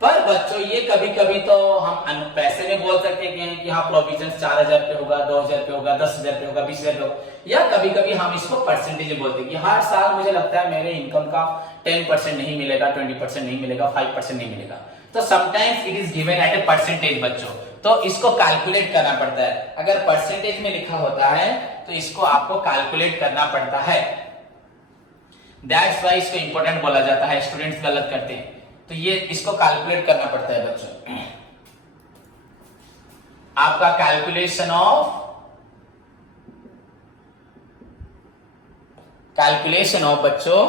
पर बच्चों ये कभी कभी तो हम पैसे में बोल सकते हैं कि हाँ प्रोविजन 4,000 पे होगा, 2,000 पे होगा, 10,000 पे होगा, 20,000 पे होगा, या कभी कभी हम इसको परसेंटेज में बोलते हैं कि हर साल मुझे लगता है मेरे इनकम का 10% नहीं मिलेगा, 20% नहीं मिलेगा, 5% नहीं मिलेगा। तो sometimes it is given at a percentage बच्चों, तो इसको कैलकुलेट करना पड़ता है। अगर परसेंटेज में लिखा होता है तो इसको आपको कैलकुलेट करना पड़ता है। दैट्स व्हाई इसको इंपॉर्टेंट बोला जाता है, स्टूडेंट्स गलत करते हैं, तो ये इसको कैलकुलेट करना पड़ता है बच्चों। आपका कैलकुलेशन ऑफ बच्चों,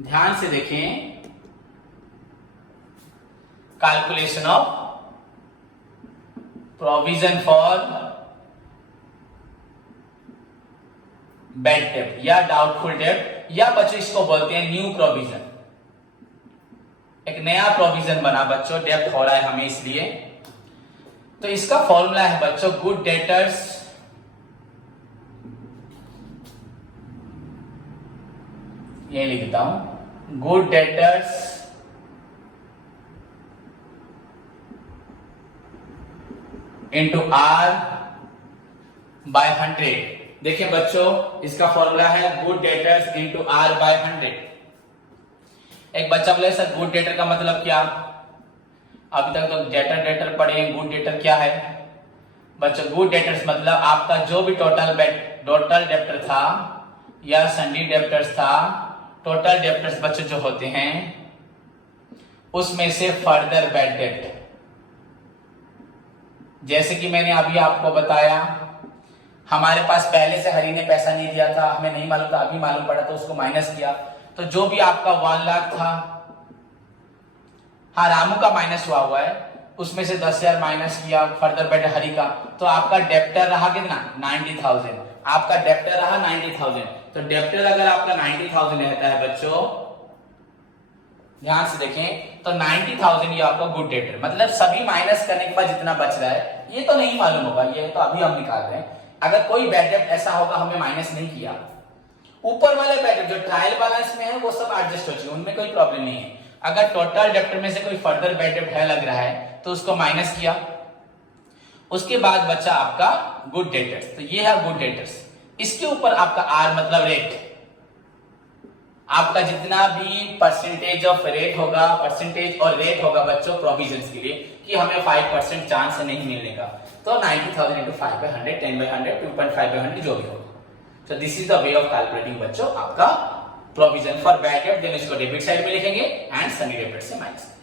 ध्यान से देखें, calculation of provision for bad date या डाउटफुल डेट, या बच्चों इसको बोलते हैं न्यू प्रोविजन। एक नया प्रोविजन बना बच्चों, डेट हो रहा है हमें इसलिए, तो इसका फॉर्मूला है बच्चों गुड डेटर्स ये लिखता हूं, good debtors into R by 100। देखिए बच्चों, इसका फॉर्मूला है good debtors into R by 100। एक बच्चा बोले सर गुड डेटर का मतलब क्या? अभी तक तो डेटर पढ़े, गुड डेटर क्या है? बच्चों गुड डेटर्स मतलब आपका जो भी टोटल डेप्टर था या संडी डेप्टर्स था, टोटल डेप्टर्स बच्चों जो होते हैं उसमें से फर्दर बैड डेप्ट। जैसे कि मैंने अभी आपको बताया, हमारे पास पहले से हरी ने पैसा नहीं दिया था, हमें नहीं मालूम था, अभी मालूम पड़ा तो उसको माइनस किया, तो जो भी आपका 1 लाख था, हाँ रामू का माइनस हुआ है, उसमें से 10,000 माइनस किया फर्दर बैड हरी का, तो आपका डेप्टर रहा कितना? 90,000। आपका डेप्टर रहा 90,000। तो डेप्टर अगर आपका 90,000 रहता है बच्चों, ध्यान से देखें, तो 90,000 ये आपका गुड डेटर, मतलब सभी माइनस करने के बाद जितना बच रहा है, ये तो नहीं मालूम होगा, ये तो अभी हम निकाल रहे हैं। अगर कोई बैड डेप्ट ऐसा होगा हमें माइनस नहीं किया, ऊपर वाले बैड डेप्ट जो ट्रायल बैलेंस में है वो सब एडजस्ट हो चुके, उनमें कोई प्रॉब्लम नहीं है। अगर टोटल डेप्टर में से कोई फर्दर बैड डेप्ट है लग रहा है तो उसको माइनस किया, उसके बाद बचा आपका गुड डेटर्स। तो ये है गुड डेटर्स। इसके ऊपर आपका आर मतलब रेट, आपका जितना भी परसेंटेज ऑफ रेट होगा, परसेंटेज और रेट होगा बच्चों प्रोविजंस के लिए, कि हमें 5% चांस नहीं मिलने का, तो 90,000 इंटू 5 by 100, 10 by 100, 2.5 by 100 जो भी होगा। So this is the way of calculating बच्चों आपका provision for bad debt. Then इसको डेबिट साइड में लिखेंगे एंड सनी डेबिट से माइनस करेंगे।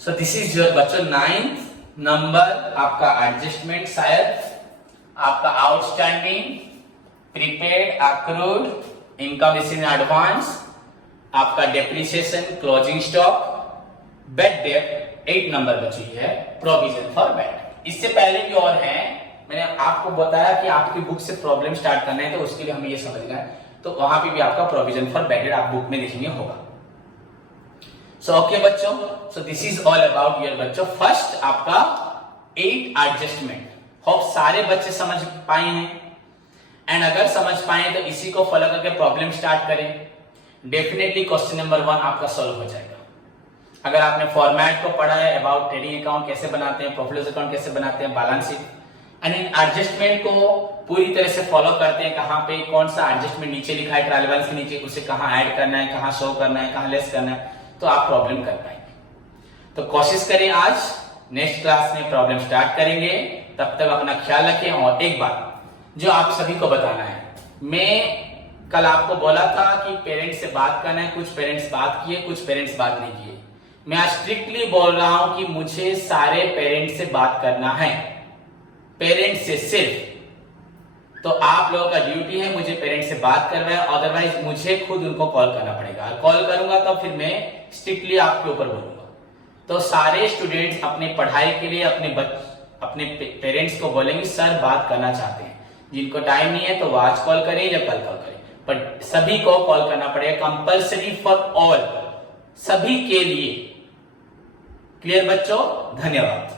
सो दिस इज योर बच्चों 9th नंबर आपका एडजस्टमेंट, शायद आपका outstanding, prepaid, accrued, income received in advance, आपका depreciation, closing stock, bad debt 8 number बची है प्रोविजन फॉर बैड। इससे पहले भी और है, मैंने आपको बताया कि आपकी बुक से प्रॉब्लम स्टार्ट करना है तो उसके लिए हमें ये समझना है, तो वहां पे भी आपका प्रोविजन फॉर बैड डेट आप बुक में लिखेंगे होगा। सो ओके बच्चों, so this is all about your बच्चों फर्स्ट आपका 8 एडजस्टमेंट। होप सारे बच्चे समझ पाए हैं, एंड अगर समझ पाए तो इसी को फॉलो करके प्रॉब्लम स्टार्ट करें, डेफिनेटली क्वेश्चन नंबर 1 आपका सॉल्व हो जाएगा। अगर आपने फॉर्मेट को पढ़ा है, अबाउट ट्रेडिंग अकाउंट कैसे बनाते हैं, प्रॉफिट लॉस अकाउंट कैसे बनाते हैं, balance sheet, and in adjustment को पूरी तरह से फॉलो करते हैं, कहां पे कौन सा एडजस्टमेंट नीचे लिखा है ट्रायल बैलेंस के नीचे, उसे कहां ऐड करना है, कहां शो करना है, कहां लेस करना है, तो आप प्रॉब्लम कर पाएंगे। तो कोशिश करें आज, नेक्स्ट क्लास में प्रॉब्लम स्टार्ट करेंगे, तब तक अपना ख्याल रखें। और एक बात जो आप सभी को बताना है, मैं कल आपको बोला था कि पेरेंट्स से बात करना है, कुछ पेरेंट्स बात किए, कुछ पेरेंट्स बात नहीं किए। मैं आज स्ट्रिक्टली बोल रहा हूं कि मुझे सारे पेरेंट्स से बात करना है, पेरेंट्स से सिर्फ। तो आप लोगों का ड्यूटी है मुझे पेरेंट्स से बात करवाए, अदरवाइज मुझे खुद उनको कॉल करना पड़ेगा। कॉल करूंगा तो फिर मैं स्ट्रिक्टली आपके ऊपर बोलूंगा। तो सारे स्टूडेंट्स अपनी पढ़ाई के लिए अपने पेरेंट्स को बोलेंगे सर बात करना चाहते हैं, जिनको टाइम नहीं है तो वो आज कॉल करें या कल कॉल करें, पर सभी को कॉल करना पड़ेगा, कंपल्सरी फॉर ऑल, सभी के लिए। क्लियर बच्चों, धन्यवाद।